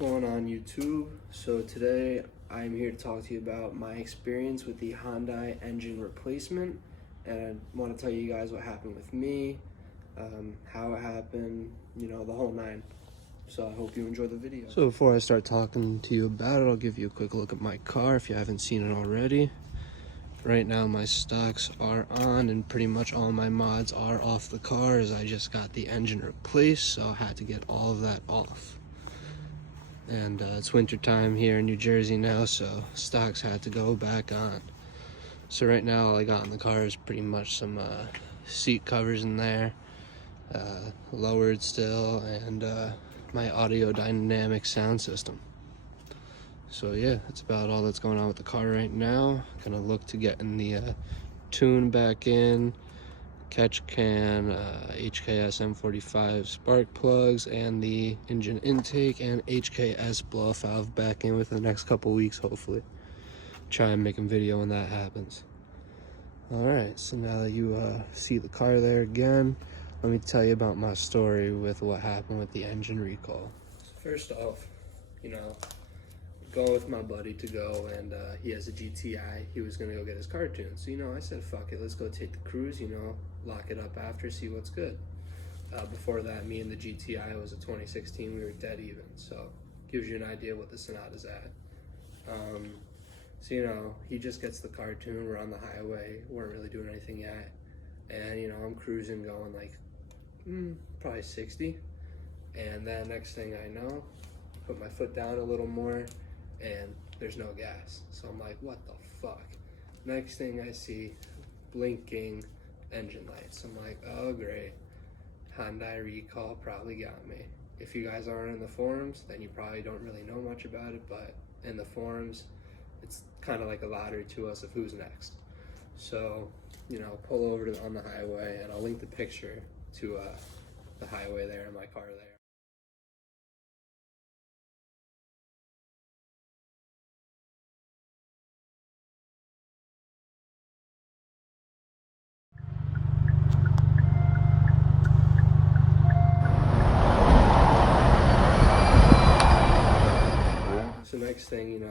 Going on YouTube. So today I'm here to talk to you about my experience with the Hyundai engine replacement, and I want to tell you guys what happened with me, how it happened, the whole nine. So I hope you enjoy the video. So before I start talking to you about it, I'll give you a quick look at my car if you haven't seen it already. Right now my stocks are on and pretty much all my mods are off the car as I just got the engine replaced, so I had to get all of that off. And it's winter time here in New Jersey now, so stocks had to go back on. So right now all I got in the car is pretty much some seat covers in there, lowered still, and my audio dynamic sound system. So yeah, that's about all that's going on with the car right now. Gonna look to getting the tune back in, catch can, HKS M45 spark plugs, and the engine intake and HKS blow off valve back in within the next couple weeks, hopefully. Try and make a video when that happens. Alright, so now that you see the car there again, let me tell you about my story with what happened with the engine recall. First off, going with my buddy to go, and he has a GTI. He was gonna go get his car tuned, so I said fuck it, let's go take the cruise, lock it up after, see what's good. Before that, me and the GTI was a 2016, we were dead even, so gives you an idea what the Sonata's at. So he just gets the car tuned, we're on the highway, weren't really doing anything yet, and I'm cruising going like probably 60, and then next thing I know, put my foot down a little more and there's no gas. So I'm like, what the fuck? Next thing I see, blinking engine lights. I'm like, oh great, Hyundai recall probably got me. If you guys aren't in the forums, then you probably don't really know much about it, but in the forums, it's kind of like a lottery to us of who's next. So, pull over on the highway, and I'll link the picture to the highway there and my car there. So next thing,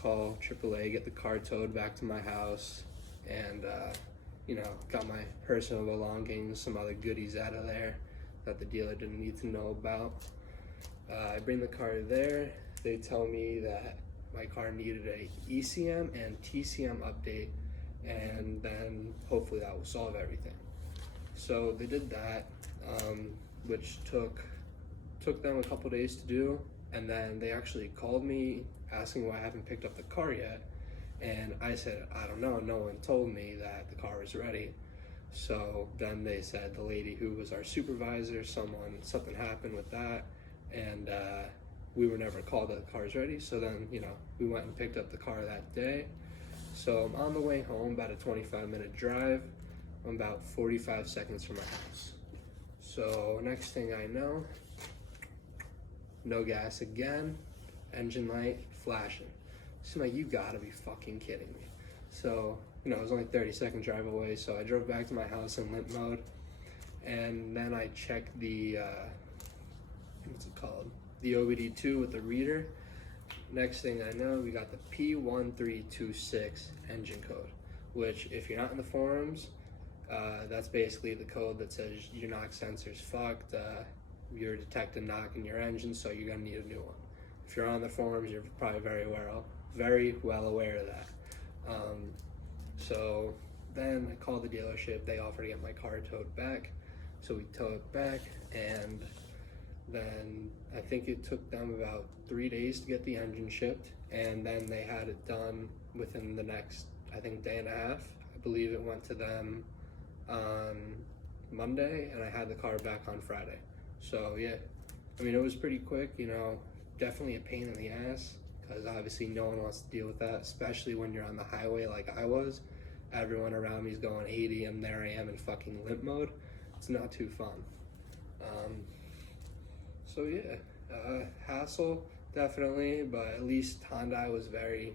call AAA, get the car towed back to my house, and got my personal belongings, some other goodies out of there that the dealer didn't need to know about. I bring the car there. They tell me that my car needed a ECM and TCM update, and then hopefully that will solve everything. So they did that, which took them a couple days to do. And then they actually called me asking why I haven't picked up the car yet. And I said, I don't know, no one told me that the car was ready. So then they said the lady who was our supervisor, something happened with that, and we were never called that the car's ready. So then, we went and picked up the car that day. So I'm on the way home, about a 25-minute drive. I'm about 45 seconds from my house. So next thing I know, no gas again, engine light flashing. So I'm like, you gotta be fucking kidding me. So, it was only 30-second drive away, so I drove back to my house in limp mode, and then I checked the, what's it called? The OBD2 with the reader. Next thing I know, we got the P1326 engine code, which if you're not in the forums, that's basically the code that says your knock sensor's fucked, you're detecting knock in your engine, so you're gonna need a new one. If you're on the forums, you're probably very well aware of that. So then I called the dealership. They offered to get my car towed back, so we towed it back, and then I think it took them about 3 days to get the engine shipped, and then they had it done within the next, I think, day and a half. I believe it went to them on Monday, and I had the car back on Friday. So yeah, it was pretty quick, definitely a pain in the ass, because obviously no one wants to deal with that, especially when you're on the highway like I was. Everyone around me is going 80 and there I am in fucking limp mode. It's not too fun. So yeah, hassle, definitely, but at least Hyundai was very,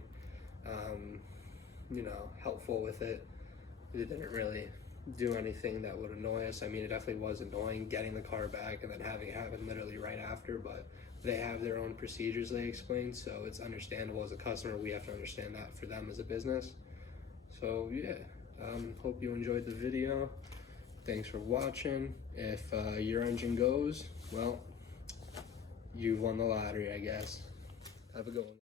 helpful with it. They didn't really do anything that would annoy us. It definitely was annoying getting the car back and then having it happen literally right after, but they have their own procedures they explain, so it's understandable as a customer. We have to understand that for them as a business. So yeah, hope you enjoyed the video. Thanks for watching. If your engine goes, well, you won the lottery, I guess. Have a good one.